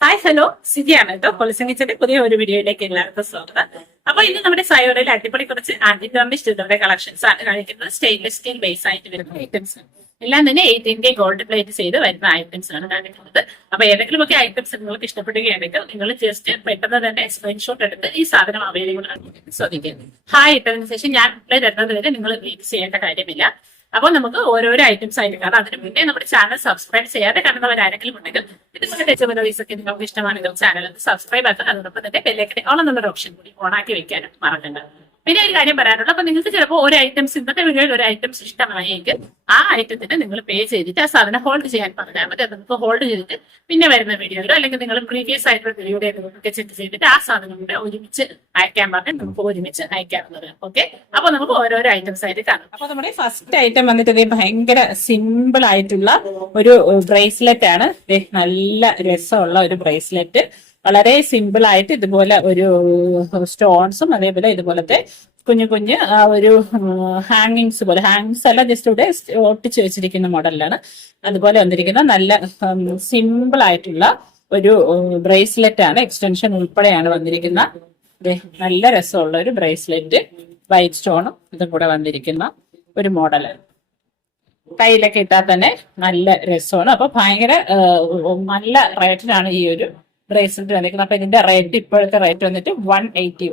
Hi hello സിജിയാണ് കേട്ടോ. പൊളിസിംഗിച്ചിന്റെ പുതിയ ഒരു വീഡിയോയിലേക്ക് എല്ലാവർക്കും സ്വാഗതം. അപ്പൊ ഇന്ന് നമ്മുടെ സയോഡയിൽ അടിപൊളി കുറച്ച് ആന്റി ഗാർണിഷ് ജ്വല്ലറി കളക്ഷൻസ് ആണ് കാണിക്കുന്നത്. സ്റ്റെയിൻലെസ് സ്റ്റീൽ ബേസ് ആയിട്ട് വരുന്ന ഐറ്റംസ് എല്ലാം തന്നെ 18K ഗോൾഡ് പ്ലേറ്റ് ചെയ്ത് വരുന്ന ഐറ്റംസ് ആണ് കാണിക്കുന്നത്. അപ്പൊ ഏതെങ്കിലും ഒക്കെ ഐറ്റംസ് നിങ്ങൾക്ക് ഇഷ്ടപ്പെടുകയാണെങ്കിൽ നിങ്ങൾ ജസ്റ്റ് പെട്ടെന്ന് തന്നെ സ്ക്രീൻഷോട്ട് എടുത്ത് ഈ സാധനം അവൈലബിൾ ആണ് ശ്രദ്ധിക്കുന്നത്. ഹായ് ഇട്ടതിന് ശേഷം ഞാൻ റിപ്ലൈ തരുന്നത് വരെ നിങ്ങൾ വെയിറ്റ് ചെയ്യേണ്ട കാര്യമില്ല. അപ്പോൾ നമുക്ക് ഓരോരോ ഐറ്റംസ് ആയിട്ട് കാണാം. അതിന് മുന്നേ നമ്മുടെ ചാനൽ സബ്സ്ക്രൈബ് ചെയ്യാതെ കാണുന്നവരാരെങ്കിലും ഉണ്ടെങ്കിൽ ഇതുപോലെ ടെക്നോളജീസൊക്കെ നിങ്ങൾക്ക് ഇഷ്ടമാണെങ്കിൽ ചാനൽ സബ്സ്ക്രൈബ് ആക്കുക. അതോടൊപ്പം തന്നെ ബെല്ലൈക്കൺ ഓൺ എന്നുള്ള ഓപ്ഷൻ കൂടി ഓൺ ആക്കി വെക്കാനും മറക്കണ്ട. പിന്നെ ഒരു കാര്യം പറയാനുള്ളത്, അപ്പൊ നിങ്ങൾക്ക് ചിലപ്പോൾ ഒരു ഐറ്റംസ് ഇന്നത്തെ വീഡിയോയിൽ ഒരു ഐറ്റംസ് ഇഷ്ടമായെങ്കിൽ ആ ഐറ്റത്തിന് നിങ്ങൾ പേ ചെയ്തിട്ട് ആ സാധനം ഹോൾഡ് ചെയ്യാൻ പറഞ്ഞാൽ മതി. അത് നിങ്ങൾക്ക് ഹോൾഡ് ചെയ്തിട്ട് പിന്നെ വരുന്ന വീഡിയോയിലോ അല്ലെങ്കിൽ നിങ്ങൾ പ്രീവിയസ് ആയിട്ടുള്ള വീഡിയോയുടെ നിങ്ങൾക്ക് ചെക്ക് ചെയ്തിട്ട് ആ സാധനം കൂടെ ഒരുമിച്ച് അയക്കാൻ പറഞ്ഞാൽ നമുക്ക് ഒരുമിച്ച് അയക്കാവുന്നതാണ്. ഓക്കെ, അപ്പൊ നമുക്ക് ഓരോരോ ഐറ്റംസ് ആയിട്ട് കാണാം. അപ്പൊ നമ്മുടെ ഫസ്റ്റ് ഐറ്റം വന്നിട്ട് ഭയങ്കര സിമ്പിൾ ആയിട്ടുള്ള ഒരു ബ്രേസ്ലെറ്റ് ആണ്. നല്ല രസമുള്ള ഒരു ബ്രേസ്ലെറ്റ്, വളരെ സിമ്പിൾ ആയിട്ട് ഇതുപോലെ ഒരു സ്റ്റോൺസും അതേപോലെ ഇതുപോലത്തെ കുഞ്ഞു കുഞ്ഞ് ഒരു ഹാങ്ങിങ്സ് പോലെ, ഹാങ്ങിങ്സ് അല്ല ജസ്റ്റ് ഇവിടെ ഒട്ടിച്ച് വെച്ചിരിക്കുന്ന മോഡലിലാണ്. അതുപോലെ വന്നിരിക്കുന്ന നല്ല സിമ്പിൾ ആയിട്ടുള്ള ഒരു ബ്രേസ്ലെറ്റ് ആണ്. എക്സ്റ്റൻഷൻ ഉൾപ്പെടെയാണ് വന്നിരിക്കുന്ന നല്ല രസമുള്ള ഒരു ബ്രേസ്ലെറ്റ്, വൈറ്റ് സ്റ്റോണും ഇതും കൂടെ വന്നിരിക്കുന്ന ഒരു മോഡലാണ്. കയ്യിലൊക്കെ ഇട്ടാൽ തന്നെ നല്ല രസമാണ്. അപ്പൊ ഭയങ്കര നല്ല റേറ്റിനാണ് ഈ ഒരു ബ്രേസ്ലെറ്റ് വന്നിരിക്കുന്നത്. അപ്പൊ ഇതിന്റെ റേറ്റ്, ഇപ്പോഴത്തെ റേറ്റ് വന്നിട്ട് 180.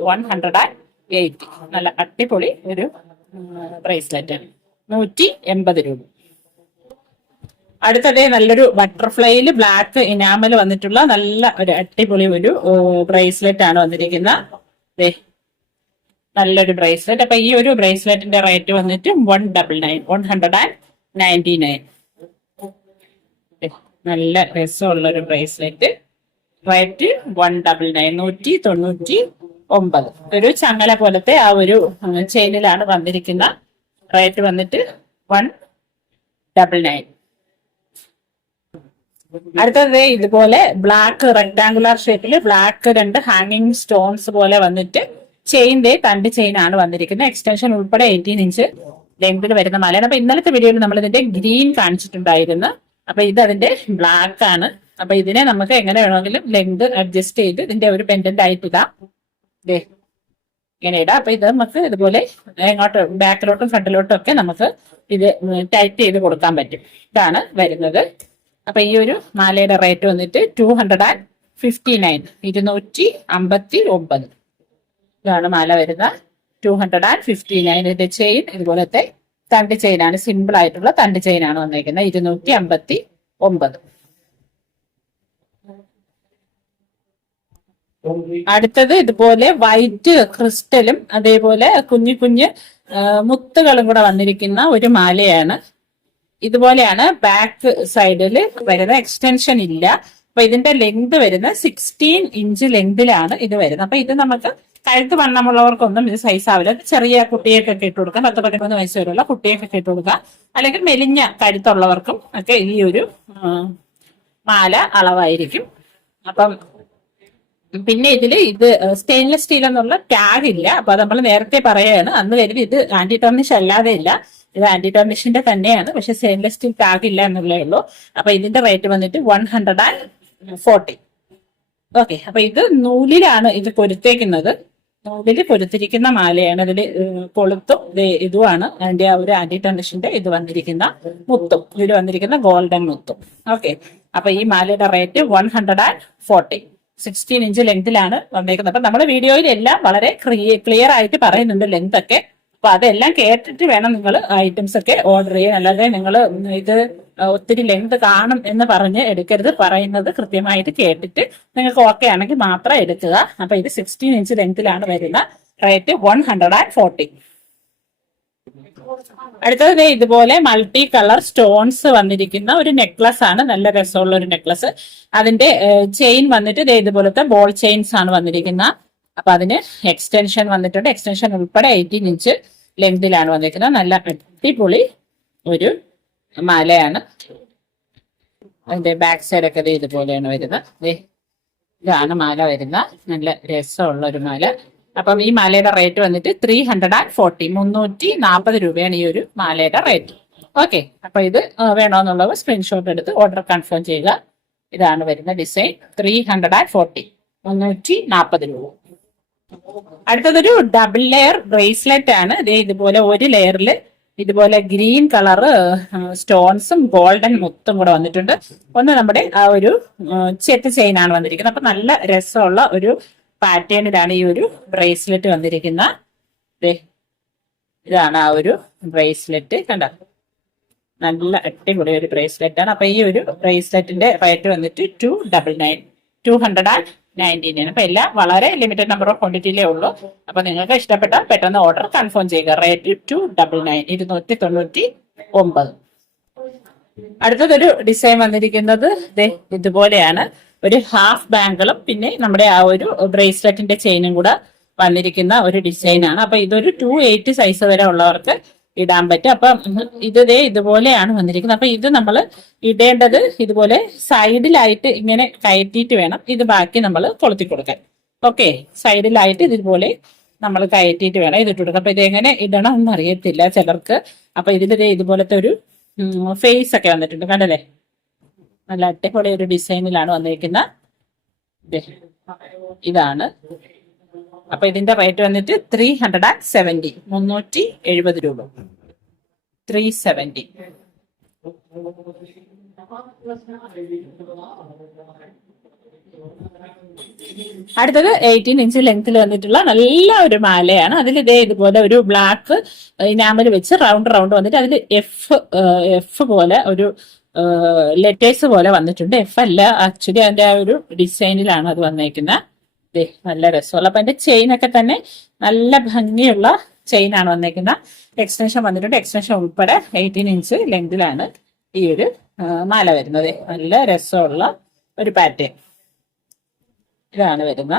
നല്ല അടിപൊളി ഒരു ബ്രേസ്ലെറ്റ് ആണ്, 180 രൂപ. അടുത്തതേ നല്ലൊരു ബട്ടർഫ്ലൈയില് ബ്ലാക്ക് ഇനാമൽ വന്നിട്ടുള്ള നല്ല ഒരു അടിപൊളി ഒരു ബ്രേസ്ലെറ്റ് ആണ് വന്നിരിക്കുന്നത്. നല്ലൊരു ബ്രേസ്ലെറ്റ്. അപ്പൊ ഈ ഒരു ബ്രേസ്ലെറ്റിന്റെ റേറ്റ് വന്നിട്ട് 199. നല്ല രസമുള്ള ഒരു ബ്രേസ്ലെറ്റ്, റേറ്റ് 199. ഒരു ചങ്ങല പോലത്തെ ആ ഒരു ചെയിനിലാണ് വന്നിരിക്കുന്ന. റേറ്റ് വന്നിട്ട് 199. അടുത്തത് ഇതുപോലെ ബ്ലാക്ക് റെക്ടാങ്കുലർ ഷേപ്പില് ബ്ലാക്ക് 2 ഹാങ്ങിങ് സ്റ്റോൺസ് പോലെ വന്നിട്ട് ചെയിന്റെ തണ്ട് ചെയിൻ ആണ് വന്നിരിക്കുന്നത്. എക്സ്റ്റൻഷൻ ഉൾപ്പെടെ 18 ഇഞ്ച് ലെങ്തിൽ വരുന്ന മാലയാണ്. അപ്പൊ ഇന്നലത്തെ വീഡിയോയിൽ നമ്മൾ ഇതിന്റെ ഗ്രീൻ കാണിച്ചിട്ടുണ്ടായിരുന്നു. അപ്പൊ ഇത് അതിന്റെ ബ്ലാക്ക് ആണ്. അപ്പൊ ഇതിനെ നമുക്ക് എങ്ങനെ വേണമെങ്കിലും ലെങ്ത് അഡ്ജസ്റ്റ് ചെയ്ത് ഇതിന്റെ ഒരു പെൻഡന്റ് ആയിട്ട് ഇടാം. ഇങ്ങനെ ഇടാം. അപ്പൊ ഇത് നമുക്ക് ഇതുപോലെ എങ്ങോട്ട് ബാക്കിലോട്ടും ഫ്രണ്ടിലോട്ടും ഒക്കെ നമുക്ക് ഇത് ടൈറ്റ് ചെയ്ത് കൊടുക്കാൻ പറ്റും. ഇതാണ് വരുന്നത്. അപ്പൊ ഈ ഒരു മാലയുടെ റേറ്റ് വന്നിട്ട് 259. 259. ഇതാണ് മാല വരുന്ന 259. ഇതിന്റെ ചെയിൻ ഇതുപോലത്തെ തണ്ട് ചെയിനാണ്, സിമ്പിൾ ആയിട്ടുള്ള തണ്ട് ചെയിനാണ് വന്നിരിക്കുന്നത്. 259. അടുത്തത് ഇതുപോലെ വൈറ്റ് ക്രിസ്റ്റലും അതേപോലെ കുഞ്ഞു കുഞ്ഞ് മുത്തുകളും കൂടെ വന്നിരിക്കുന്ന ഒരു മാലയാണ്. ഇതുപോലെയാണ് ബാക്ക് സൈഡിൽ വരുന്ന, എക്സ്റ്റൻഷൻ ഇല്ല. അപ്പൊ ഇതിന്റെ ലെങ്ത് വരുന്ന 16 ഇഞ്ച് ലെങ്തിലാണ് ഇത് വരുന്നത്. അപ്പൊ ഇത് നമുക്ക് കഴുത്ത് വണ്ണമുള്ളവർക്കൊന്നും ഇത് സൈസ് ആവില്ല. ചെറിയ കുട്ടിയൊക്കെ ഇട്ട് കൊടുക്കാം, 10-13 വയസ്സ് വരെയുള്ള കുട്ടിയൊക്കെ ഇട്ട് കൊടുക്കാം. അല്ലെങ്കിൽ മെലിഞ്ഞ കഴുത്തുള്ളവർക്കും ഒക്കെ ഈ ഒരു മാല അളവായിരിക്കും. അപ്പം പിന്നെ ഇത് സ്റ്റെയിൻലെസ് സ്റ്റീൽ എന്നുള്ള ടാഗ് ഇല്ല. അപ്പൊ നമ്മൾ നേരത്തെ പറയാണ്, അന്ന് കരുതി ഇത് ആന്റി ടർണിഷ് അല്ലാതെ ഇല്ല, ഇത് ആന്റി ടർണിഷിന്റെ തന്നെയാണ്, പക്ഷെ സ്റ്റെയിൻലെസ് സ്റ്റീൽ ടാഗ് ഇല്ല എന്നുള്ളേ ഉള്ളൂ. അപ്പൊ ഇതിന്റെ റേറ്റ് വന്നിട്ട് 140. ഓക്കെ, അപ്പൊ ഇത് നൂലിലാണ് ഇത് പൊരുത്തേക്കുന്നത്. നൂലില് പൊരുത്തിരിക്കുന്ന മാലയാണ്. അതിൽ കൊളുത്തും ഇതുമാണ് അതിന്റെ ആ ഒരു ആന്റി ടർണിഷിന്റെ ഇത് വന്നിരിക്കുന്ന മുത്തും, ഇതിൽ വന്നിരിക്കുന്ന ഗോൾഡൻ മുത്തും. ഓക്കെ, അപ്പൊ ഈ മാലയുടെ റേറ്റ് 140. 16 ഇഞ്ച് ലെങ്തിലാണ് വന്നേക്കുന്നത്. അപ്പൊ നമ്മുടെ വീഡിയോയിൽ എല്ലാം വളരെ ക്ലിയർ ആയിട്ട് പറയുന്നുണ്ട് ലെങ്ത് ഒക്കെ. അപ്പൊ അതെല്ലാം കേട്ടിട്ട് വേണം നിങ്ങൾ ഐറ്റംസ് ഒക്കെ ഓർഡർ ചെയ്യാൻ. അല്ലാതെ നിങ്ങൾ ഇത് ഒത്തിരി ലെങ്ത് കാണും എന്ന് പറഞ്ഞ് എടുക്കരുത്. പറയുന്നത് കൃത്യമായിട്ട് കേട്ടിട്ട് നിങ്ങൾക്ക് ഓക്കെ ആണെങ്കിൽ മാത്രം എടുക്കുക. അപ്പൊ ഇത് 16 ഇഞ്ച് ലെങ്തിലാണ് വരുന്ന. റേറ്റ് 140. അടുത്തത് ഇതുപോലെ മൾട്ടി കളർ സ്റ്റോൺസ് വന്നിരിക്കുന്ന ഒരു നെക്ലസ് ആണ്. നല്ല രസമുള്ള ഒരു നെക്ലസ്. അതിന്റെ ചെയിൻ വന്നിട്ട് ഇതുപോലത്തെ ബോൾ ചെയിൻസ് ആണ് വന്നിരിക്കുന്നത്. അപ്പൊ അതിന് എക്സ്റ്റൻഷൻ വന്നിട്ടുണ്ട്. എക്സ്റ്റൻഷൻ ഉൾപ്പെടെ 18 ഇഞ്ച് ലെങ്തിലാണ് വന്നിരിക്കുന്നത്. നല്ല അടിപൊളി ഒരു മാലയാണ്. അതിന്റെ ബാക്ക് സൈഡൊക്കെ ഇതുപോലെയാണ് വരുന്നത്. ഇതാണ് മാല വരുന്ന. നല്ല രസമുള്ള ഒരു മാല. അപ്പം ഈ മാലയുടെ റേറ്റ് വന്നിട്ട് 340. 340 രൂപയാണ് ഈ ഒരു മാലയുടെ റേറ്റ്. ഓക്കെ, അപ്പൊ ഇത് വേണമെന്നുള്ളത് സ്ക്രീൻഷോട്ട് എടുത്ത് ഓർഡർ കൺഫേം ചെയ്യുക. ഇതാണ് വരുന്ന ഡിസൈൻ. 340, 340 രൂപ. അടുത്തതൊരു ഡബിൾ ലെയർ ബ്രേസ്ലെറ്റ് ആണ്. ഇതുപോലെ ഒരു ലെയറിൽ ഇതുപോലെ ഗ്രീൻ കളറ് സ്റ്റോൺസും ഗോൾഡൻ മുത്തും കൂടെ വന്നിട്ടുണ്ട്. ഒന്ന് നമ്മുടെ ആ ഒരു ചെത്ത് ചെയിൻ ആണ് വന്നിരിക്കുന്നത്. അപ്പൊ നല്ല രസമുള്ള ഒരു പാറ്റേണിലാണ് ഈ ഒരു ബ്രേസ്ലെറ്റ് വന്നിരിക്കുന്നത്. ഇതാണ് ആ ഒരു ബ്രേസ്ലെറ്റ്. കണ്ട, നല്ല അടിപൊളി ഒരു ബ്രേസ്ലെറ്റ് ആണ്. അപ്പൊ ഈ ഒരു ബ്രേസ്ലെറ്റിന്റെ റേറ്റ് വന്നിട്ട് 299. അപ്പൊ എല്ലാം വളരെ ലിമിറ്റഡ് നമ്പർ ഓഫ് ക്വാണ്ടിറ്റിയിലേ ഉള്ളൂ. അപ്പൊ നിങ്ങൾക്ക് ഇഷ്ടപ്പെട്ടാൽ പെട്ടെന്ന് ഓർഡർ കൺഫേം ചെയ്യുക. റേറ്റ് 299, 299. അടുത്തതൊരു ഡിസൈൻ വന്നിരിക്കുന്നത് ഇതുപോലെയാണ്. ഒരു ഹാഫ് ബാങ്കിളും പിന്നെ നമ്മുടെ ആ ഒരു ബ്രേസ്ലെറ്റിന്റെ ചെയിനും കൂടെ വന്നിരിക്കുന്ന ഒരു ഡിസൈൻ ആണ്. അപ്പൊ ഇതൊരു 280 സൈസ് വരെ ഉള്ളവർക്ക് ഇടാൻ പറ്റും. അപ്പൊ ഇതുപോലെയാണ് വന്നിരിക്കുന്നത്. അപ്പൊ ഇത് നമ്മൾ ഇടേണ്ടത് ഇതുപോലെ സൈഡിലായിട്ട് ഇങ്ങനെ കയറ്റിയിട്ട് വേണം ഇത് ബാക്കി നമ്മൾ കൊളുത്തി കൊടുക്കാൻ. ഓക്കെ, സൈഡിലായിട്ട് ഇതുപോലെ നമ്മൾ കയറ്റിയിട്ട് വേണം ഇത് ഇട്ട് കൊടുക്കാം. അപ്പൊ ഇത് എങ്ങനെ ഇടണം എന്ന് അറിയത്തില്ല ചിലർക്ക്. അപ്പൊ ഇതിൽ ഇതുപോലത്തെ ഒരു ഫേസ് ഒക്കെ വന്നിട്ടുണ്ട്, കണ്ടല്ലേ? നല്ല അടിപൊളി ഒരു ഡിസൈനിലാണ് വന്നിരിക്കുന്ന. ഇതാണ്. അപ്പൊ ഇതിന്റെ റേറ്റ് വന്നിട്ട് 370, 370 രൂപ. 370. അടുത്തത് 18 ഇഞ്ച് ലെങ്ത്തിൽ വന്നിട്ടുള്ള നല്ല ഒരു മാലയാണ്. അതിൽ ഇതുപോലെ ഒരു ബ്ലാക്ക് ഇനാമൽ വെച്ച് റൗണ്ട് വന്നിട്ട് അതിൽ എഫ് പോലെ ഒരു ലെറ്റേഴ്സ് പോലെ വന്നിട്ടുണ്ട്. എഫ് അല്ല, ആക്ച്വലി അതിന്റെ ആ ഒരു ഡിസൈനിലാണ് അത് വന്നേക്കുന്നത്. നല്ല രസമുള്ള. അപ്പൊ അതിന്റെ ചെയിൻ ഒക്കെ തന്നെ നല്ല ഭംഗിയുള്ള ചെയിൻ ആണ് വന്നേക്കുന്ന. എക്സ്റ്റൻഷൻ വന്നിട്ടുണ്ട്. എക്സ്റ്റൻഷൻ ഉൾപ്പെടെ 18 ഇഞ്ച് ലെങ്തിലാണ് ഈ ഒരു മാല വരുന്നത്. നല്ല രസമുള്ള ഒരു പാറ്റേൺ. ഇതാണ് വരുന്ന.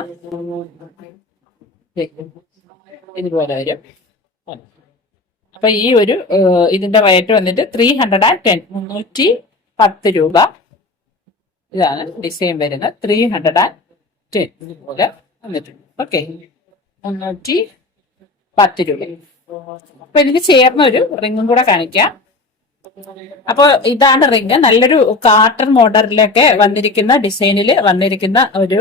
ഇതുപോലെ വരും. അപ്പൊ ഈ ഒരു ഇതിന്റെ റേറ്റ് വന്നിട്ട് 310, 310 രൂപ. ഇതാണ് ഡിസൈൻ വരുന്നത്. 310 ഇതുപോലെ വന്നിട്ടുണ്ട്. ഓക്കെ, 310 രൂപ. അപ്പൊ ഇതിന് ചേർന്ന ഒരു റിങ്ങും കൂടെ കാണിക്കാം. അപ്പൊ ഇതാണ് റിങ്. നല്ലൊരു കാർട്ടൺ മോഡലിലൊക്കെ വന്നിരിക്കുന്ന ഡിസൈനിൽ വന്നിരിക്കുന്ന ഒരു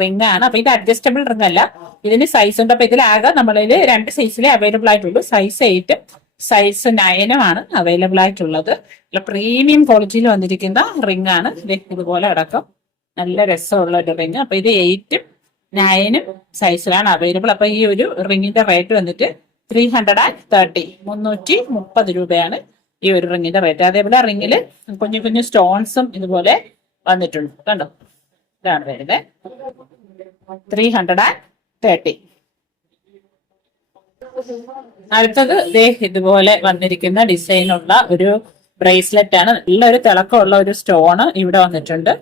റിങ് ആണ്. അപ്പൊ ഇത് അഡ്ജസ്റ്റബിൾ റിങ് അല്ല, ഇതിന് സൈസ് ഉണ്ട്. അപ്പൊ ഇതിലാകെ നമ്മളിൽ 2 സൈസിലേ അവൈലബിൾ ആയിട്ടുള്ളൂ. സൈസ് 8, സൈസ് 9 ആണ് അവൈലബിൾ ആയിട്ടുള്ളത്. പ്രീമിയം ക്വാളിറ്റിയിൽ വന്നിരിക്കുന്ന റിങ് ആണ്. ഇതുപോലെ അടക്കം നല്ല രസമുള്ള ഒരു റിങ്. അപ്പൊ ഇത് 8ഉം 9ഉം സൈസിലാണ് അവൈലബിൾ. അപ്പൊ ഈ ഒരു റിങ്ങിന്റെ റേറ്റ് വന്നിട്ട് 330, 330 രൂപയാണ് ഈ ഒരു റിങ്ങിന്റെ റേറ്റ്. അതേപോലെ റിങ്ങില് കുഞ്ഞു കുഞ്ഞു സ്റ്റോൺസും ഇതുപോലെ വന്നിട്ടുണ്ട്. കണ്ടോ, ഇതാണ് വരുന്നത്. 330. അടുത്തത് ഇതുപോലെ വന്നിരിക്കുന്ന ഡിസൈനുള്ള ഒരു ബ്രേസ്ലെറ്റ് ആണ്. നല്ലൊരു തിളക്കമുള്ള ഒരു സ്റ്റോണ് ഇവിടെ വന്നിട്ടുണ്ട്.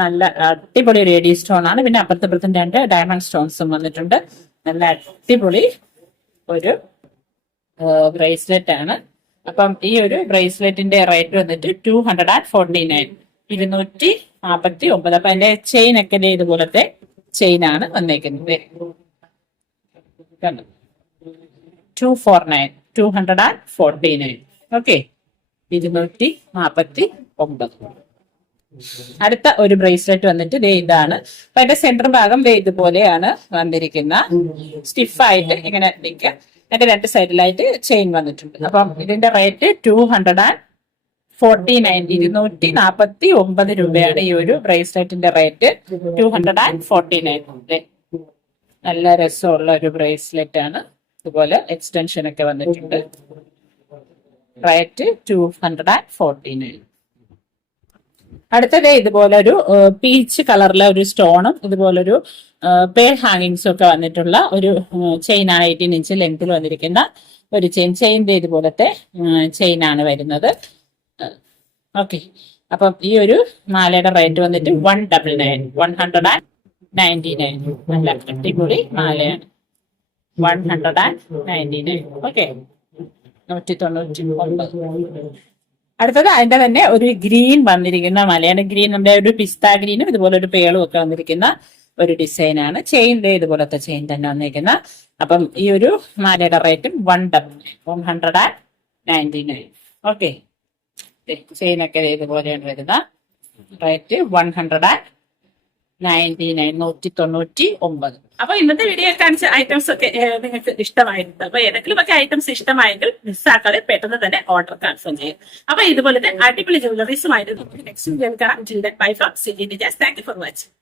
നല്ല അടിപൊളി റേഡി സ്റ്റോൺ ആണ്. പിന്നെ അപ്പുറത്തും 2 ഡയമണ്ട് സ്റ്റോൺസും വന്നിട്ടുണ്ട്. നല്ല അടിപൊളി ഒരു ബ്രേസ്ലെറ്റ് ആണ്. അപ്പം ഈ ഒരു ബ്രേസ്ലെറ്റിന്റെ റേറ്റ് വന്നിട്ട് 249, 249. അപ്പൊ അതിന്റെ ചെയിൻ ഒക്കെ ഇതുപോലത്തെ ചെയിൻ ആണ് വന്നേക്കുന്നത്. 249, 249. ഓക്കെ, 249. അടുത്ത ഒരു ബ്രേസ്ലെറ്റ് വന്നിട്ട് ഇതാണ്. അപ്പൊ അതിന്റെ സെന്റർ ഭാഗം ഇതുപോലെയാണ് വന്നിരിക്കുന്ന. സ്റ്റിഫായിട്ട് ഇങ്ങനെ നിൽക്കുക. അതിന്റെ 2 സൈഡിലായിട്ട് ചെയിൻ വന്നിട്ടുണ്ട്. അപ്പം ഇതിന്റെ റേറ്റ് 249, 249 രൂപയാണ് ഈ ഒരു ബ്രേസ്ലെറ്റിന്റെ റേറ്റ്. 249. നല്ല രസമുള്ള ഒരു ബ്രേസ്ലെറ്റ് ആണ്. ഇതുപോലെ എക്സ്റ്റൻഷൻ ഒക്കെ വന്നിട്ടുണ്ട്. റേറ്റ് 249. അടുത്തത് ഇതുപോലെ ഒരു പീച്ച് കളറിലെ ഒരു സ്റ്റോണും ഇതുപോലൊരു പേൾ ഹാങ്ങിങ്സും ഒക്കെ വന്നിട്ടുള്ള ഒരു ചെയിനാണ്. 18 ഇഞ്ച് ലെങ്ത്തിൽ വന്നിരിക്കുന്ന ഒരു ചെയിൻ്റെ ഇതുപോലത്തെ ചെയിനാണ് വരുന്നത്. ഓക്കെ, അപ്പം ഈ ഒരു മാലയുടെ റേറ്റ് വന്നിട്ട് 199, 199. നല്ല അടിപൊളി മാലയാണ്. 199. ഓക്കെ, 199. അടുത്തത് അതിന്റെ തന്നെ ഒരു ഗ്രീൻ വന്നിരിക്കുന്ന മലയാണ്. ഗ്രീൻ നമ്മുടെ ഒരു പിസ്ത ഗ്രീനും ഇതുപോലെ ഒരു പേളും ഒക്കെ വന്നിരിക്കുന്ന ഒരു ഡിസൈനാണ്. ചെയിൻ ഇതുപോലത്തെ ചെയിൻ തന്നെ വന്നിരിക്കുന്ന. അപ്പം ഈ ഒരു മാലയുടെ റേറ്റും 199. ഓക്കെ, ചെയിനൊക്കെ ഇതുപോലെയാണ് വരുന്നത്. റേറ്റ് 199. അപ്പൊ ഇന്നത്തെ വീഡിയോ കാണിച്ച ഐറ്റംസ് ഒക്കെ നിങ്ങൾക്ക് ഇഷ്ടമായിരുന്നു. അപ്പൊ ഏതെങ്കിലും ഒക്കെ ഐറ്റംസ് ഇഷ്ടമായെങ്കിൽ മിസ്സാക്കാതെ പെട്ടെന്ന് തന്നെ ഓർഡർ കൺഫേം ചെയ്യും. അപ്പൊ ഇതുപോലത്തെ അടിപൊളി ജ്വല്ലറീസുമായിട്ട് നമുക്ക് നെക്സ്റ്റ് വീഡിയോ കാണാം. ബൈ ഫ്രം സിജി Nijas. Thank you for watching.